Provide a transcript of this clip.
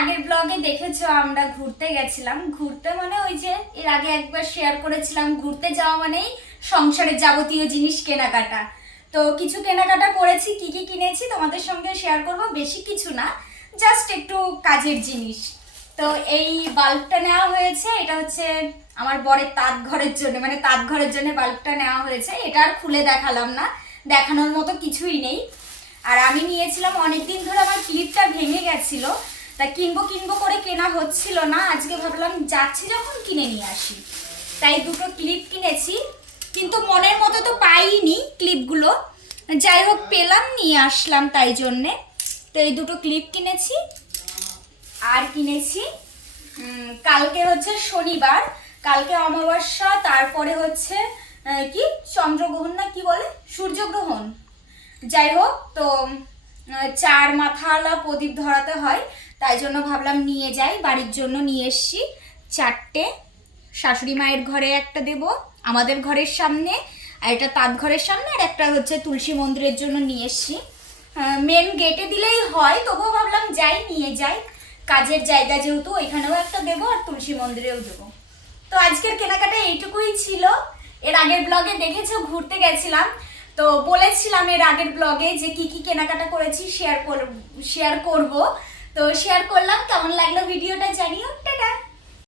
আগের ব্লগে দেখেছো আমরা ঘুরতে গেছিলাম। ঘুরতে মানে ওই যে এর আগে একবার শেয়ার করেছিলাম, ঘুরতে যাওয়া মানেই সংসারের যাবতীয় জিনিস কেনাকাটা। তো কিছু কেনাকাটা করেছি, কি কি কিনেছি তোমাদের সঙ্গে শেয়ার করব। বেশি কিছু না, জাস্ট একটু কাজের জিনিস। তো এই বাল্বটা নেওয়া হয়েছে, এটা হচ্ছে আমার বরের তাঁত ঘরের জন্য, মানে তাঁত ঘরের জন্য বাল্বটা নেওয়া হয়েছে। এটা আর খুলে দেখালাম না, দেখানোর মতো কিছুই নেই। আর আমি নিয়েছিলাম, অনেকদিন ধরে আমার ক্লিপটা ভেঙে গেছিল, তা কিনবো কিনবো করে কেনা হচ্ছিল না। আজকে ভাবলাম যাচ্ছি যখন কিনে নিয়ে আসি, তাই দুটো ক্লিপ কিনেছি। কিন্তু মনের মতো তো পাইনি ক্লিপগুলো, যাই হোক পেলাম, নিয়ে আসলাম তাই জন্যে। তো এই দুটো ক্লিপ কিনেছি। আর কিনেছি কালকে হচ্ছে শনিবার, কালকে অমাবস্যা, তারপরে হচ্ছে কি চন্দ্রগ্রহণ না কি বলে, সূর্যগ্রহণ, যাই হোক। তো 4 মাথাওয়ালা প্রদীপ ধরাতে হয়, তাই জন্য ভাবলাম নিয়ে যাই, বাড়ির জন্য নিয়ে এসছি 4টে। শাশুড়ি মায়ের ঘরে একটা দেব, আমাদের ঘরের সামনে, আর এটা তাঁত ঘরের সামনে, আর একটা হচ্ছে তুলসী মন্দিরের জন্য নিয়ে এসছি। মেন গেটে দিলেই হয়, তবুও ভাবলাম যাই, নিয়ে যাই, কাজের জায়গা যেহেতু, এখানেও একটা দেবো আর তুলসী মন্দিরেও দেবো। তো আজকের কেনাকাটা এইটুকুই ছিল। এর আগের ব্লগে দেখেছো ঘুরতে গেছিলাম, তো বলেছিলাম এর আগের ব্লগে যে কি কি কেনাকাটা করেছি শেয়ার করব। তো শেয়ার করলাম, কেমন লাগলো ভিডিওটা জানিও। টাটা।